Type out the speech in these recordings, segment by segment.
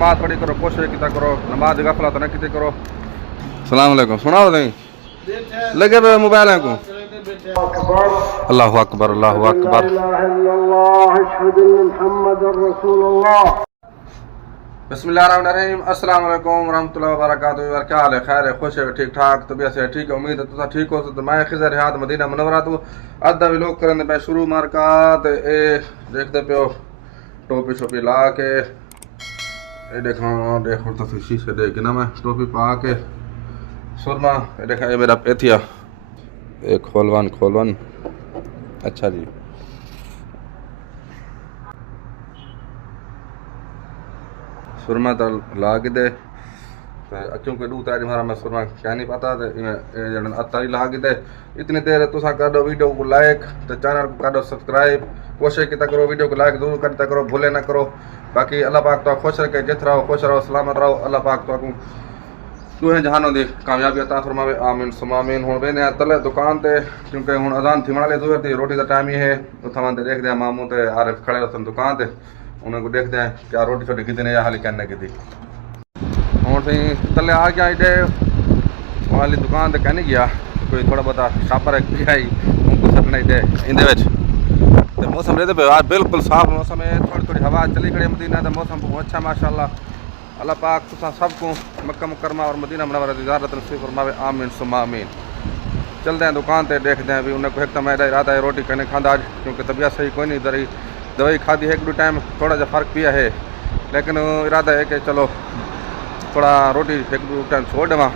नमाज पढ़ी करो, कोशिश किया करो, नमाज गफला तो न की करो। सलाम अलैकुम। सुनाओ नहीं लगे पे मोबाइल को। अल्लाह अकबर, अल्लाह अकबर। बिस्मिल्लाहिर्रहमानिर्रहीम। अस्सलाम वालेकुम रहमतुल्लाहि व बरकातहू। यार क्या हाल है? खैर है, खुश है, ठीक ठाक, तबीयत से ठीक है। उम्मीद है तुम ठीक हो। तो मैं खिजर रियाद मदीना मुनव्वरा तो अद्धा भी लोग करें मैं शुरू मारकात ए देखते पे टोपी शोपी ला के ये देखा देखो तो शीशे देख ना मैं टोपी पा के सुरमा ये देखा ये मेरा पेथिया एक खोलवन। अच्छा जी, सुरमा तो ला के दे क्योंकि दू तारी मारा मैं सुरमा क्या नहीं पता जन अतारी ला के दे। इतनी देर तुसा कर दो वीडियो को लाइक तो चैनल को कर दो सब्सक्राइब। कोशिश किया करो वीडियो को लाइक जरूर करता करो, भूले ना करो। बाकी अल्लाह पाक तो खुश रखे, जित रहो खुश रहो सलामत रहो। अल्लाह पाक तो तू है जहानों दी कामयाबी अता फरमावे, आमीन सुमा आमीन। हुण वेने तले दुकान ते क्योंकि हुण अजान थी वाले दूर थी, रोटी का टाइम ही है। उठावन ते देखते हैं मामू ते आरिफ खड़े होते दुकान ते, उन्हें को देखते हैं क्या रोटी छोटी कितने या हाली कहने की थी। हूँ सही तले आ गया इधे वाली दुकान ते कहने गया कोई थोड़ा बहुत छापर है आई उनको सटना इधे इंदे मौसम रहते पे आज बिल्कुल साफ मौसम है। थोड़ी थोड़ी हवा चली खड़ी मदीना तो मौसम बहुत अच्छा माशाल्लाह। अल्लाह पाक तुसा सबको मक्का मुकरमा और मदीना मुनव्वरा दी ज़ियारत नसीब फरमावे, आमीन सुमा आमीन। चलते हैं दुकान ते देखते हैं भी उन्हें को एक तो मेरा इरादा है रोटी करने खादा आज क्योंकि तबीयत सही कोई नहीं दरी दवाई खादी है एक दो टाइम थोड़ा जा फ़र्क पिया है, लेकिन इरादा है कि चलो थोड़ा रोटी एक दो टाइम छोड़ देवा।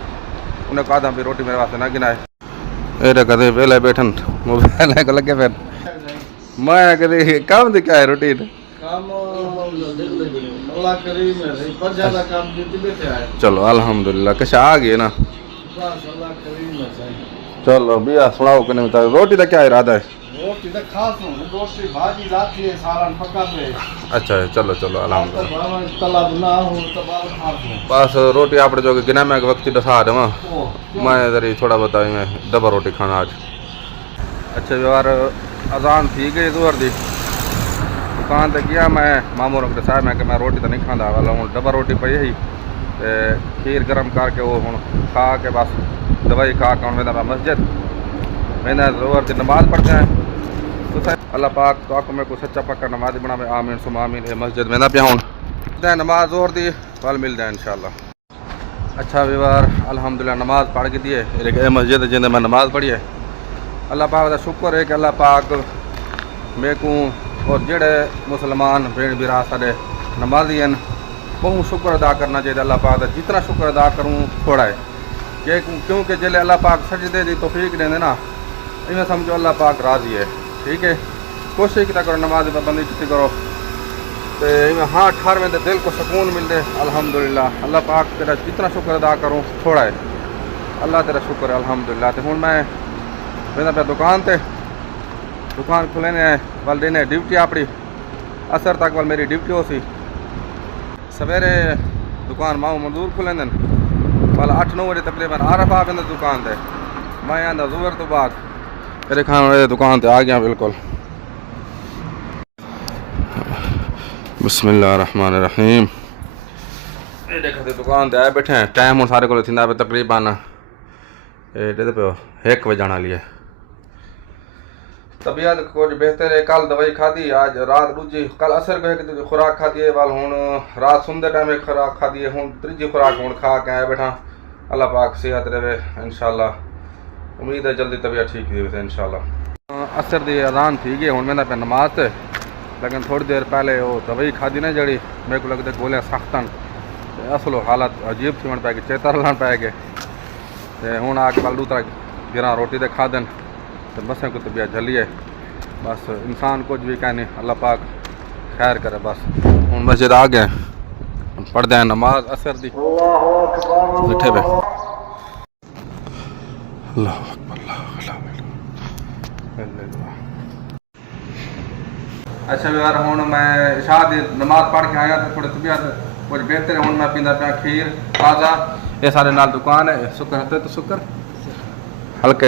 उन्हें कहा था भी रोटी मेरे वास्ते ना गिनाए ये कदे पहले बैठन मोबाइल को लगे फिर मैं कभी काम दिखा है रोटी चलो अल्हम्दुलिल्लाह कैसे आ गए ना। चलो भैया सुनाओ कि नहीं बता रोटी का क्या इरादा है? रोटी तो खास रोटी भाजी लाती है सालन पका पे। अच्छा चलो चलो अल्हम्दुलिल्लाह। तलब ना हो तो बाल खास बस रोटी आप जो गिना मैं वक्त दसा देवा मैं इधर थोड़ा बताई मैं डबा रोटी खाना आज। अच्छा यार अजान थी गई जोर दी दुकान ते गया मैं मामू ने दसाया मैं कि मैं रोटी तो नहीं खाता वाला हूँ डब्बा रोटी पई ही ते खीर गर्म करके वो हूँ खा के बस दवाई खा के हूँ मैं मस्जिद मैंने जोर की नमाज पढ़ते हैं तो अल्लाह पाक तो आको मेरे को सच्चा पक्का नमाज बनावे, आमीन सुमा आमीन। ये मस्जिद में ना पिया हूँ नमाज जोर दी कल मिल जाए इंशाल्लाह। अच्छा व्यवहार अल्हम्दुलिल्लाह नमाज पढ़ के दिए ये मस्जिद जिन्हें मैं नमाज पढ़ी है। अल्लाह पाक का शुक्र है कि अल्लाह पाक मेरे को और जेड़े मुसलमान भेड़ बिरा साढ़े नमाजी हैं बहुत शुक्र अदा करना चाहिए अल्लाह पाक का। जितना शुक्र अदा करूँ थोड़ा है क्योंकि जिले अल्लाह पाक सजदे दी तौफीक देंगे ना इवें समझो अल्लाह पाक राज़ी है। ठीक है कोशिश किया करो नमाज पाबंदी की करो तो इवें हाँ ठार में दिल को सुकून मिलते अल्हम्दुलिल्लाह। अल्लाह पाक तेरा जितना शुक्र अदा करूँ थोड़ा है, अल्लाह तेरा शुक्र है अल्हम्दुलिल्लाह। तो हूँ मैं वेंदा पे दुकान खुलेने वाल देने ड्यूटी अपनी असर तक वाल मेरी ड्यूटी हो सी सवेरे दुकान माऊ मजदूर खुलेंदे वाल 8-9 बजे तकरीबन आरफ आ वेंदे दुकान ते मैं आंदा ज़ुहर तो बाद मेरे खाने दुकान ते आ गया बिल्कुल। बिस्मिल्लाहिर्रहमानिर्रहीम। ये देखते दुकान ते आए बैठे हैं टाइम हूँ सारे को थींदा पे तकरीबन ये पे 1 बजे आने लिए। तबीयत कुछ बेहतर है, कल दवाई खाधी आज रात दूजी कल असर को एक खुराक खाधी है वाल हूँ रात सुनते टाइम एक खुराक खाधी है हूँ तीजी खुराक हूँ खा के आए बैठा। अल्लाह पाक सेहत रहे इंशाल्लाह। उम्मीद है जल्दी तबीयत ठीक थी वैसे इंशाल्लाह। असर दी अजान थी गई हूँ मैं पे नमाज से लेकिन थोड़ी देर पहले वो दवाई खाधी ना जड़ी मेरे को लगता गोलियाँ सख्तन असलो हालत अजीब थी पै गई चेता लान पै गए हूँ आके कल दूसरा गिरा रोटी दे खा देन तो बसें को तबीयत झली है बस इंसान कुछ भी कहने अल्लाह पाक खैर करे। बस हूँ मस्जिद आ गए पढ़ते हैं नमाज असर दी बैठे पे। अच्छा यार हूँ मैं शाद नमाज पढ़ के आया तो थोड़ी तबीयत कुछ बेहतर हूँ मैं पींदा पाया खीर ताज़ा ये सारे नाल दुकान है शुक्र है तो शुक्र हल्के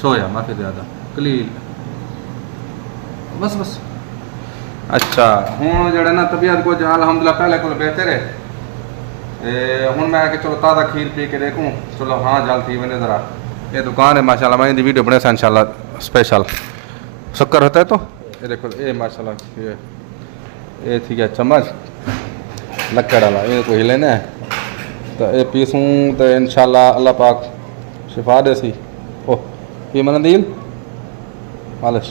सोया माफी ज़्यादा कलील बस अच्छा हूँ जड़े ना तबीयत कुछ अलहमदुलिल्लाह पहले को बेहतर है हूँ मैं कि चलो ताज़ा खीर पी के देखूँ चलो हाँ जल थी मैंने ज़रा ये दुकान है माशाल्लाह मैं इनकी वीडियो बने सा इंशाल्लाह स्पेशल शक्कर होता है तो ये देखो ये माशाल्लाह ये थी क्या चम्मच लक्कड़ वाला ये कोई लेना है तो ये पीसूँ तो इंशाल्लाह अल्लाह पाक शिफा दे सी ओह ये मन दिल मालिश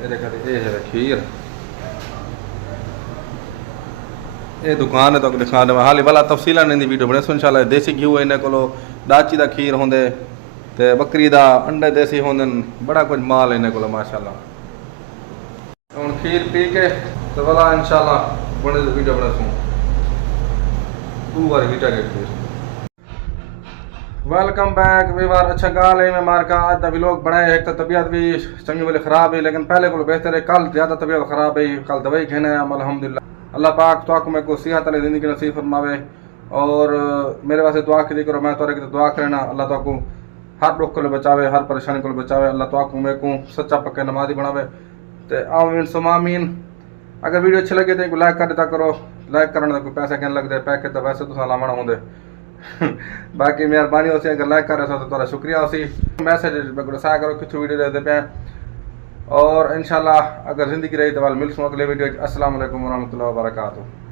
ये देखा ये है खीर ये दुकान है तो दिखा दे हाली भला तफसीला नहीं वीडियो बने सो इंशाल्लाह देसी घी है इन्हें को दाची दा खीर होंदे ते बकरी दा अंडे देसी होंदे बड़ा कुछ माल इन्हें को माशाल्लाह हुन खीर पी के तो भला इंशाल्लाह बने वीडियो बने सो दो बार वीटा के खीर वेलकम बैक वीवार अच्छा गाल है मैं मार का आज दा व्लॉग बनाए एक तो तबीयत भी चंगी वाली ख़राब है लेकिन पहले को बेहतर है कल ज़्यादा तबीयत ख़राब है कल दवाई खाने हैं अल्हम्दुलिल्लाह अल्लाह पाक तो आपको मैं को सेहत वाली ज़िंदगी नसीब फरमावे और मेरे वास्ते दुआ की करो मैं तोरे की दुआ करना अल्लाह तो आपको हर दुख को बचावे हर परेशानी को बचावे अल्लाह तो आपको मैं को सच्चा पक्का नमाजी बनावे तो आमीन सुमामीन अगर वीडियो अच्छी लगे तो लाइक कर देता करो लाइक करने का कोई पैसा कहने लगते पैके तो वैसे तो लावण होंगे बाकी मेहरबानी हो सी अगर लाइक कर रहे हो तो तुरा शुक्रिया हो सी मैसेज दसाया करो कितने वीडियो देते पे और इंशाल्लाह अगर ज़िंदगी रही तो वाल मिलसूँ अगले वीडियो अस्सलाम वालेकुम वरहमतुल्लाहि वबरकातुहू।